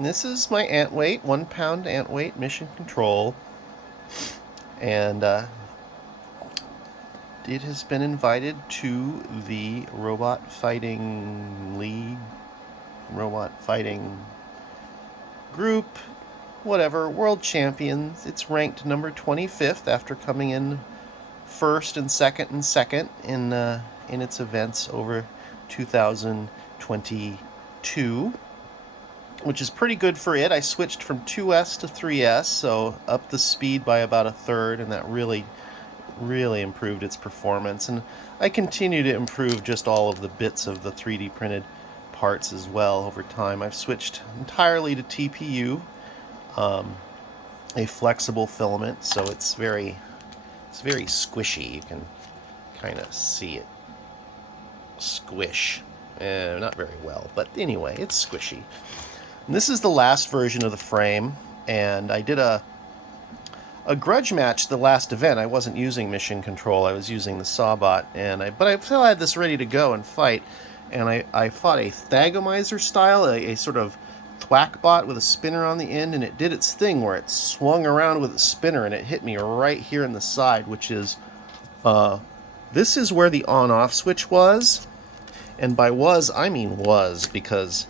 This is my Antweight, 1 pound Antweight mission control, and it has been invited to the robot fighting league, robot fighting group, whatever, world champions. It's ranked number 25th after coming in first and second in its events over 2022. Which is pretty good for it. I switched from 2S to 3S, so up the speed by about a third, and that really improved its performance. And I continue to improve just all of the bits of the 3D printed parts as well over time. I've switched entirely to TPU, a flexible filament, so it's very squishy. You can kind of see it squish. Not very well, but anyway, it's squishy. And this is the last version of the frame, and I did a grudge match the last event. I wasn't using mission control, I was using the Sawbot, but I still had this ready to go and fight, and I fought a Thagomizer style, a sort of thwack bot with a spinner on the end, and it did its thing where it swung around with a spinner and it hit me right here in the side, which is, this is where the on-off switch was, and by was, I mean was, because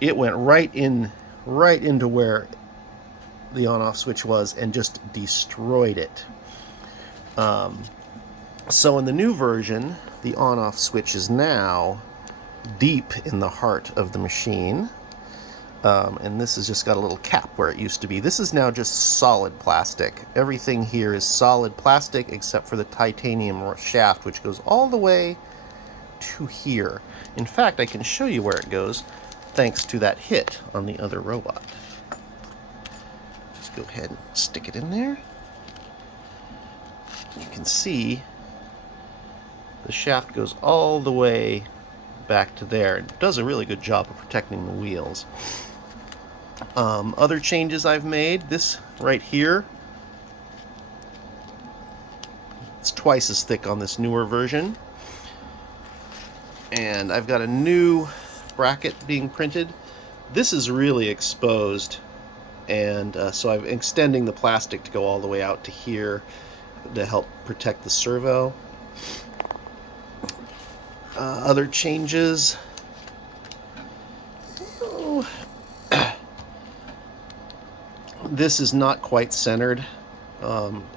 it went right into where the on-off switch was and just destroyed it. So in the new version, the on-off switch is now deep in the heart of the machine. And this has just got a little cap where it used to be. This is now just solid plastic. Everything here is solid plastic except for the titanium shaft, which goes all the way to here. In fact, I can show you where it goes, thanks to that hit on the other robot. Just go ahead and stick it in there. You can see the shaft goes all the way back to there. It does a really good job of protecting the wheels. Other changes I've made, this right here, it's twice as thick on this newer version. And I've got a new bracket being printed. This is really exposed, and so I'm extending the plastic to go all the way out to here to help protect the servo. Other changes. This is not quite centered.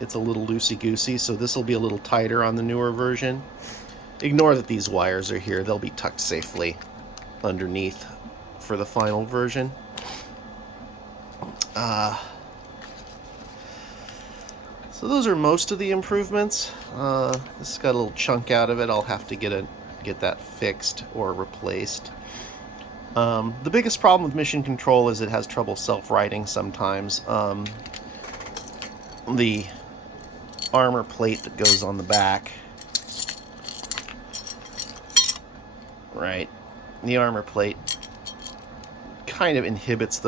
It's a little loosey-goosey, so this will be a little tighter on the newer version. Ignore that these wires are here. They'll be tucked safely underneath for the final version. So those are most of the improvements. This has got a little chunk out of it. I'll have to get that fixed or replaced. The biggest problem with mission control is it has trouble self-righting sometimes. The armor plate that goes on the back, right, the armor plate kind of inhibits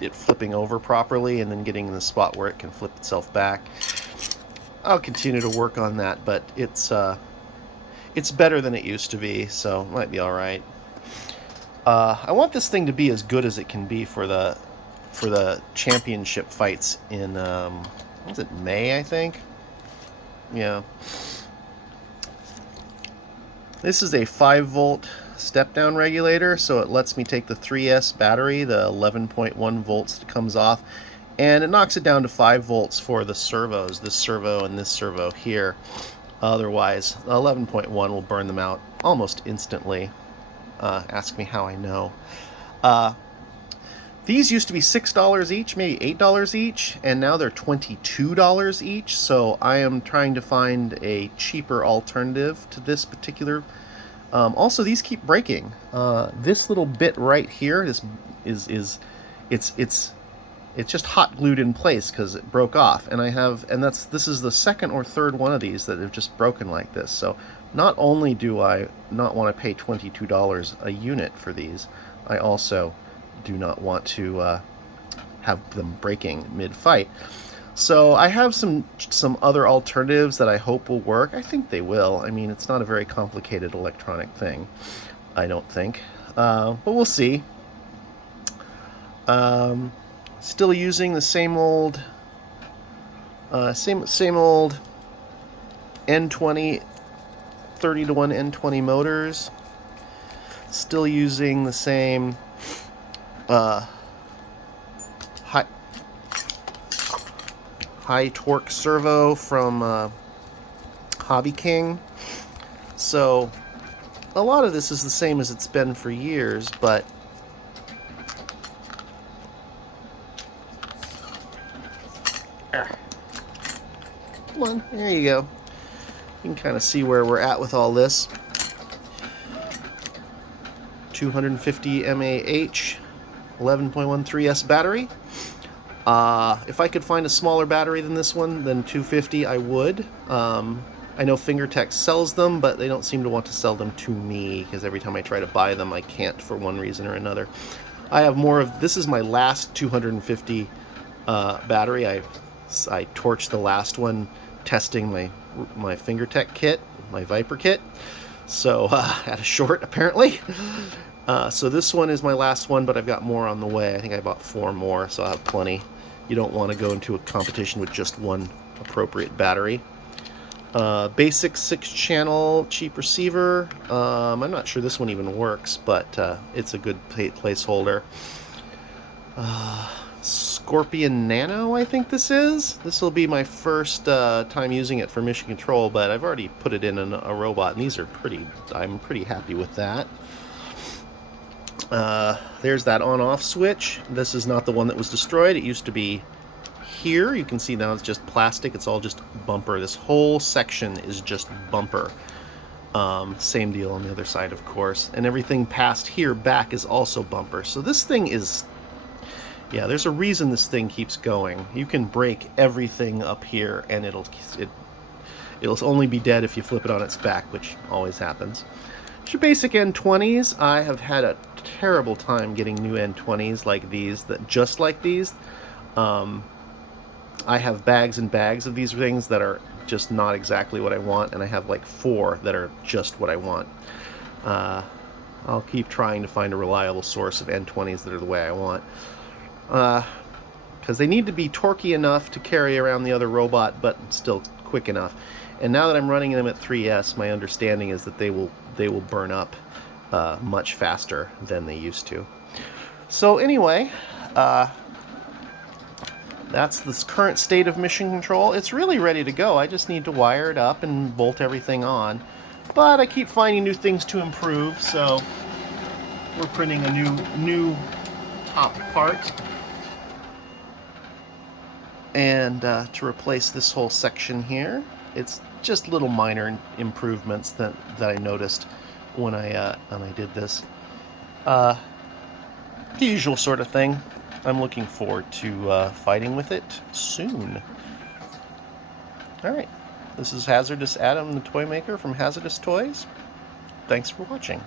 it flipping over properly and then getting in the spot where it can flip itself back. I'll continue to work on that, but it's better than it used to be, so it might be all right. I want this thing to be as good as it can be for the championship fights in was it May, I think? Yeah. This is a 5-volt step-down regulator, so it lets me take the 3S battery, the 11.1 volts that comes off, and it knocks it down to 5 volts for the servos, this servo and this servo here. Otherwise, 11.1 will burn them out almost instantly. Ask me how I know. These used to be $6 each, maybe $8 each, and now they're $22 each, so I am trying to find a cheaper alternative to this particular. Also, these keep breaking. This little bit right here, this it's just hot glued in place because it broke off, and this is the second or third one of these that have just broken like this. So not only do I not want to pay $22 a unit for these, I also do not want to have them breaking mid-fight. So I have some other alternatives that I hope will work. I think they will. I mean, it's not a very complicated electronic thing, I don't think. But we'll see. Still using the same old same old N20 30-to-1 N20 motors. Still using the same high torque servo from Hobby King. So a lot of this is the same as it's been for years, but come on, there you go. You can kind of see where we're at with all this. 250 mAh, 11.13S battery. If I could find a smaller battery than this one, than 250, I would. I know Fingertech sells them, but they don't seem to want to sell them to me, because every time I try to buy them, I can't for one reason or another. I have more of, this is my last 250 battery. I torched the last one testing my Fingertech kit, my Viper kit. So at a short, apparently. So this one is my last one, but I've got more on the way. I think I bought 4 more, so I have plenty. You don't want to go into a competition with just one appropriate battery. Basic 6-channel cheap receiver. I'm not sure this one even works, but it's a good placeholder. Scorpion Nano, I think this is. This will be my first time using it for mission control, but I've already put it in a robot, and these are I'm pretty happy with that. There's that on-off switch. This is not the one that was destroyed. It used to be here. You can see now it's just plastic. It's all just bumper. This whole section is just bumper. Same deal on the other side, of course. And everything past here back is also bumper. So this thing is... yeah, there's a reason this thing keeps going. You can break everything up here, and it'll only be dead if you flip it on its back, which always happens. It's your basic N20s. I have had a terrible time getting new N20s like these, just like these. I have bags and bags of these things that are just not exactly what I want, and I have like 4 that are just what I want. I'll keep trying to find a reliable source of N20s that are the way I want. Because they need to be torquey enough to carry around the other robot, but still quick enough. And now that I'm running them at 3S, my understanding is that they will burn up much faster than they used to. So anyway, that's the current state of mission control. It's really ready to go. I just need to wire it up and bolt everything on. But I keep finding new things to improve, so we're printing a new top part. And to replace this whole section here, it's just little minor improvements that I noticed when I did this. The usual sort of thing. I'm looking forward to fighting with it soon. Alright, this is Hazardous Adam, the toy maker from Hazardous Toys. Thanks for watching.